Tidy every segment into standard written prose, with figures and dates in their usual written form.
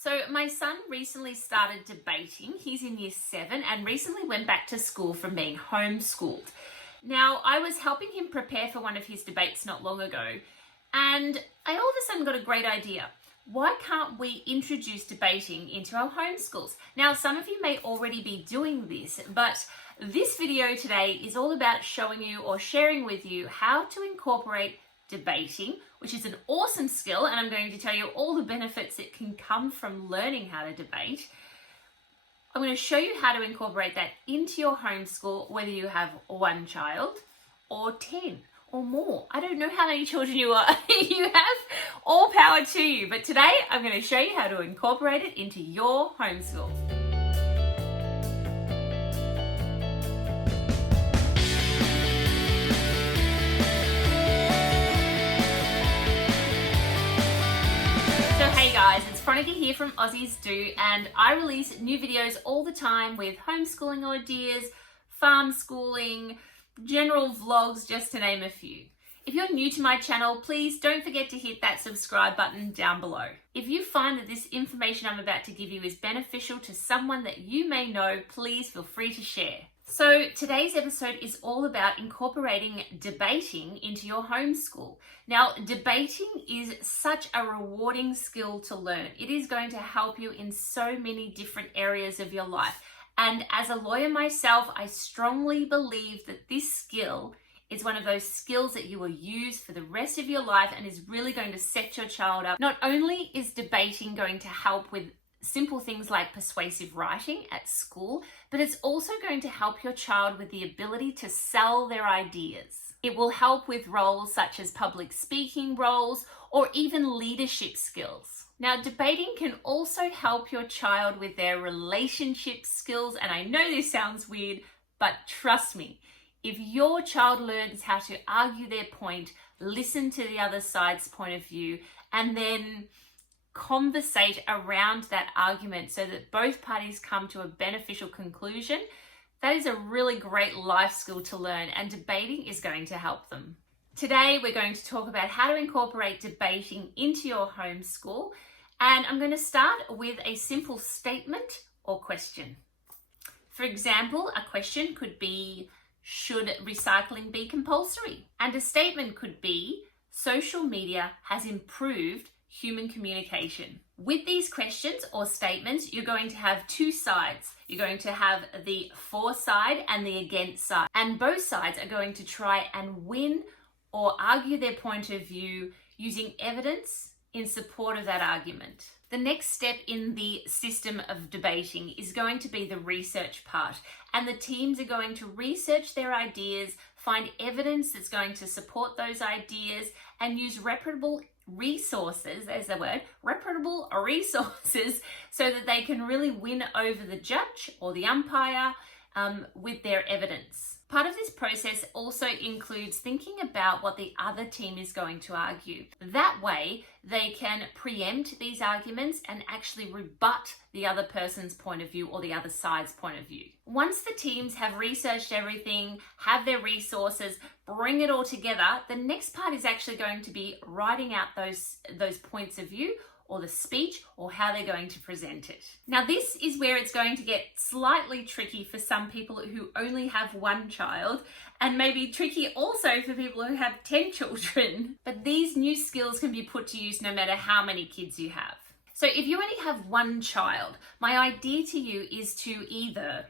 So my son recently started debating. He's in year 7 and recently went back to school from being homeschooled. Now, I was helping him prepare for one of his debates not long ago, and I all of a sudden got a great idea. Why can't we introduce debating into our homeschools? Now, some of you may already be doing this, but this video today is all about showing you or sharing with you how to incorporate debating, which is an awesome skill, and I'm going to tell you all the benefits that can come from learning how to debate. I'm going to show you how to incorporate that into your homeschool, whether you have one child or 10 or more. I don't know how many children you have, all power to you. But today I'm going to show you how to incorporate it into your homeschool. Hey guys, it's Veronica here from Aussies Do, and I release new videos all the time with homeschooling ideas, farm schooling, general vlogs, just to name a few. If you're new to my channel, please don't forget to hit that subscribe button down below. If you find that this information I'm about to give you is beneficial to someone that you may know, please feel free to share. So today's episode is all about incorporating debating into your homeschool. Now, debating is such a rewarding skill to learn. It is going to help you in so many different areas of your life. And as a lawyer myself, I strongly believe that this skill is one of those skills that you will use for the rest of your life and is really going to set your child up. Not only is debating going to help with simple things like persuasive writing at school, but it's also going to help your child with the ability to sell their ideas. It will help with roles such as public speaking roles or even leadership skills. Now, debating can also help your child with their relationship skills, and I know this sounds weird, but trust me, if your child learns how to argue their point, listen to the other side's point of view, and then conversate around that argument so that both parties come to a beneficial conclusion, that is a really great life skill to learn, and debating is going to help them. Today, we're going to talk about how to incorporate debating into your homeschool, and I'm going to start with a simple statement or question. For example, a question could be, should recycling be compulsory? And a statement could be, social media has improved human communication. With these questions or statements, you're going to have two sides. You're going to have the for side and the against side. And both sides are going to try and win or argue their point of view using evidence in support of that argument. The next step in the system of debating is going to be the research part. And the teams are going to research their ideas, find evidence that's going to support those ideas, and use reputable resources, there's the word, reputable resources, so that they can really win over the judge or the umpire with their evidence. Part of this process also includes thinking about what the other team is going to argue. That way, they can preempt these arguments and actually rebut the other person's point of view or the other side's point of view. Once the teams have researched everything, have their resources, bring it all together, the next part is actually going to be writing out those points of view or the speech or how they're going to present it. Now, this is where it's going to get slightly tricky for some people who only have one child, and maybe tricky also for people who have 10 children. But these new skills can be put to use no matter how many kids you have. So if you only have one child, my idea to you is to either,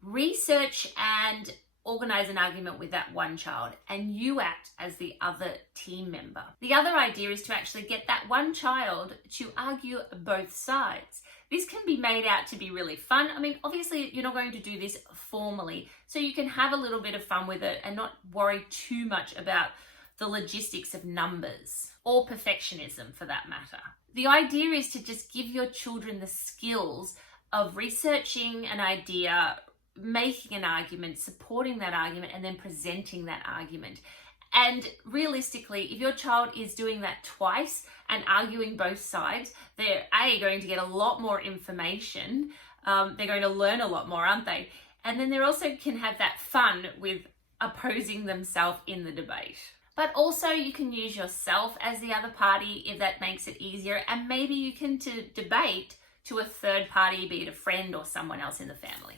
research and organize an argument with that one child, and you act as the other team member. The other idea is to actually get that one child to argue both sides. This can be made out to be really fun. I mean, obviously you're not going to do this formally, so you can have a little bit of fun with it and not worry too much about the logistics of numbers or perfectionism for that matter. The idea is to just give your children the skills of researching an idea, making an argument, supporting that argument, and then presenting that argument. And realistically, if your child is doing that twice and arguing both sides, they're going to get a lot more information. They're going to learn a lot more, aren't they? And then they also can have that fun with opposing themselves in the debate. But also you can use yourself as the other party if that makes it easier, and maybe you can debate to a third party, be it a friend or someone else in the family.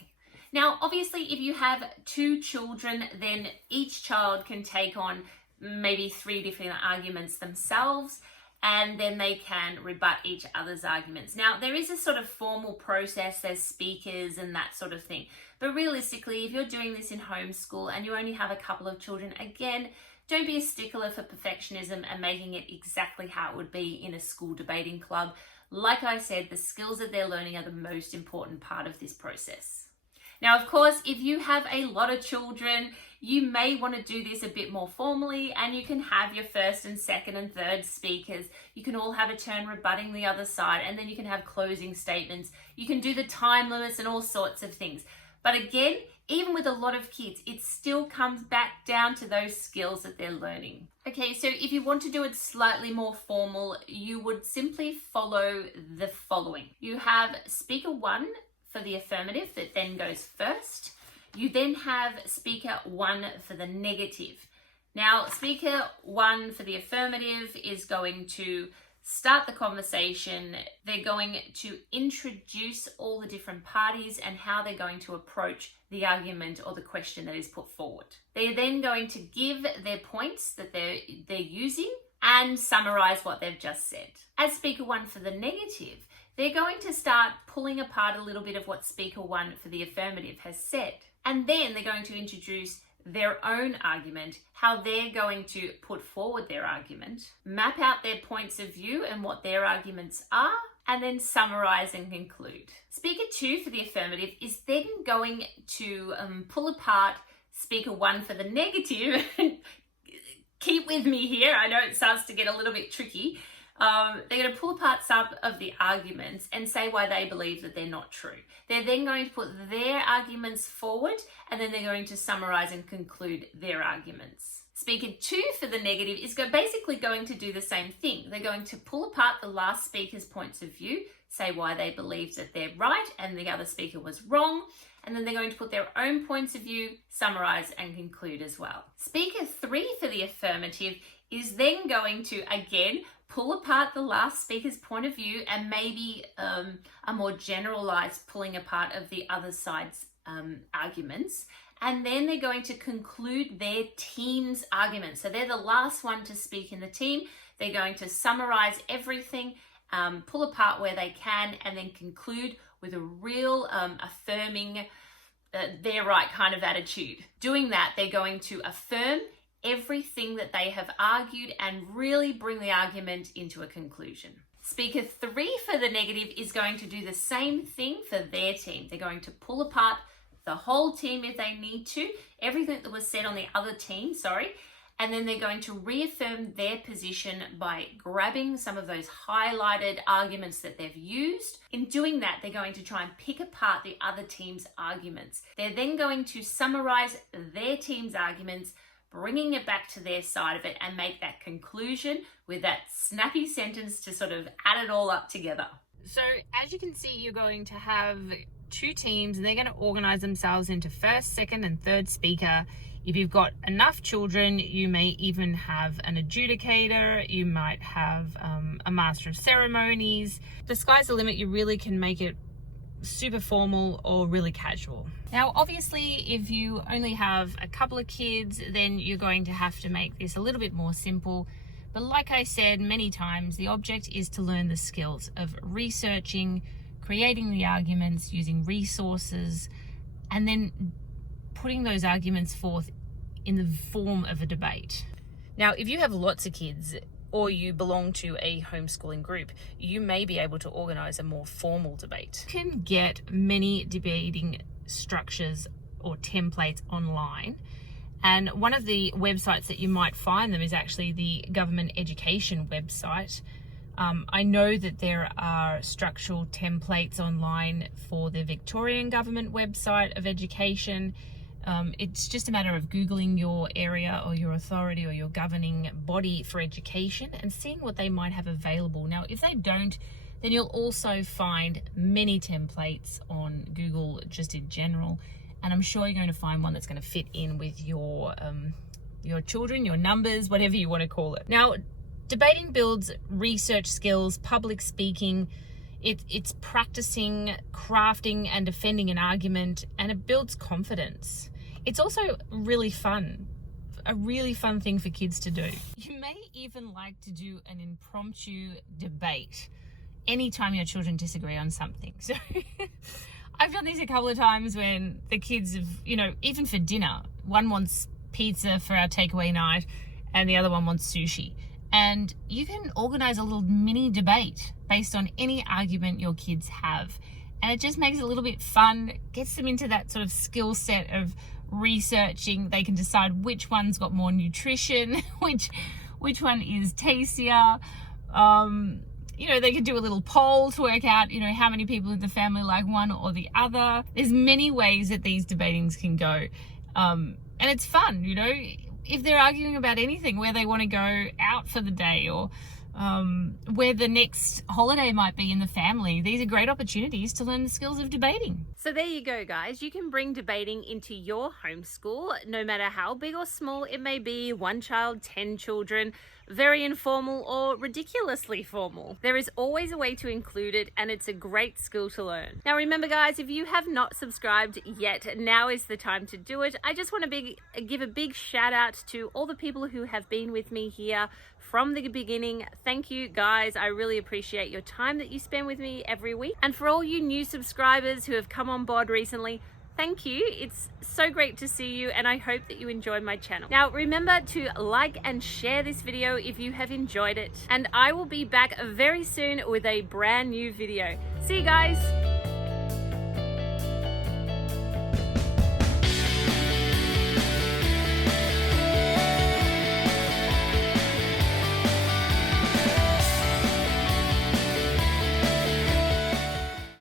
Now, obviously, if you have 2 children, then each child can take on maybe 3 different arguments themselves, and then they can rebut each other's arguments. Now, there is a sort of formal process, there's speakers and that sort of thing. But realistically, if you're doing this in homeschool and you only have a couple of children, again, don't be a stickler for perfectionism and making it exactly how it would be in a school debating club. Like I said, the skills that they're learning are the most important part of this process. Now, of course, if you have a lot of children, you may want to do this a bit more formally, and you can have your first and second and third speakers. You can all have a turn rebutting the other side, and then you can have closing statements. You can do the time limits and all sorts of things. But again, even with a lot of kids, it still comes back down to those skills that they're learning. Okay, so if you want to do it slightly more formal, you would simply follow the following. You have speaker 1 for the affirmative that then goes first. You then have speaker 1 for the negative. Now, speaker 1 for the affirmative is going to start the conversation. They're going to introduce all the different parties and how they're going to approach the argument or the question that is put forward. They're then going to give their points that they're using and summarize what they've just said. As speaker 1 for the negative, they're going to start pulling apart a little bit of what speaker 1 for the affirmative has said. And then they're going to introduce their own argument, how they're going to put forward their argument, map out their points of view and what their arguments are, and then summarize and conclude. Speaker 2 for the affirmative is then going to pull apart speaker 1 for the negative. Keep with me here, I know it starts to get a little bit tricky. They're going to pull apart some of the arguments and say why they believe that they're not true. They're then going to put their arguments forward, and then they're going to summarize and conclude their arguments. Speaker 2 for the negative is basically going to do the same thing. They're going to pull apart the last speaker's points of view, say why they believe that they're right and the other speaker was wrong, and then they're going to put their own points of view, summarize and conclude as well. Speaker 3 for the affirmative is then going to, again, pull apart the last speaker's point of view and maybe a more generalized pulling apart of the other side's arguments. And then they're going to conclude their team's argument. So they're the last one to speak in the team. They're going to summarize everything, pull apart where they can, and then conclude with a real affirming they're right kind of attitude. Doing that, they're going to affirm everything that they have argued and really bring the argument into a conclusion. Speaker 3 for the negative is going to do the same thing for their team. They're going to pull apart the whole team if they need to, everything that was said on the other team, and then they're going to reaffirm their position by grabbing some of those highlighted arguments that they've used. In doing that, they're going to try and pick apart the other team's arguments. They're then going to summarize their team's arguments, bringing it back to their side of it, and make that conclusion with that snappy sentence to sort of add it all up together. So as you can see, you're going to have 2 teams, and they're going to organize themselves into first, second and third speaker. If you've got enough children, you may even have an adjudicator, you might have a master of ceremonies. The sky's the limit. You really can make it super formal or really casual. Now, obviously, if you only have a couple of kids, then you're going to have to make this a little bit more simple. But like I said many times, the object is to learn the skills of researching, creating the arguments, using resources, and then putting those arguments forth in the form of a debate. Now, if you have lots of kids, or you belong to a homeschooling group, you may be able to organize a more formal debate. You can get many debating structures or templates online, and one of the websites that you might find them is actually the government education website. I know that there are structural templates online for the Victorian government website of education. It's just a matter of Googling your area or your authority or your governing body for education and seeing what they might have available. Now, if they don't, then you'll also find many templates on Google just in general, and I'm sure you're going to find one that's going to fit in with your your children, your numbers, whatever you want to call it. Now, debating builds research skills, public speaking. It's practicing, crafting and defending an argument, and it builds confidence. It's also really fun, a really fun thing for kids to do. You may even like to do an impromptu debate anytime your children disagree on something. So I've done this a couple of times when the kids have, even for dinner, one wants pizza for our takeaway night and the other one wants sushi. And you can organize a little mini debate based on any argument your kids have. And it just makes it a little bit fun, gets them into that sort of skill set of researching. They can decide which one's got more nutrition, which one is tastier. They could do a little poll to work out, how many people in the family like one or the other. There's many ways that these debatings can go. And it's fun, if they're arguing about anything, where they want to go out for the day or where the next holiday might be in the family. These are great opportunities to learn the skills of debating. So there you go, guys. You can bring debating into your homeschool, no matter how big or small it may be, 1 child, 10 children, very informal or ridiculously formal. There is always a way to include it, and it's a great skill to learn. Now remember, guys, if you have not subscribed yet, now is the time to do it. I just want to give a big shout out to all the people who have been with me here from the beginning. Thank you, guys. I really appreciate your time that you spend with me every week. And for all you new subscribers who have come on board recently, thank you. It's so great to see you, and I hope that you enjoy my channel. Now, remember to like and share this video if you have enjoyed it. And I will be back very soon with a brand new video. See you guys.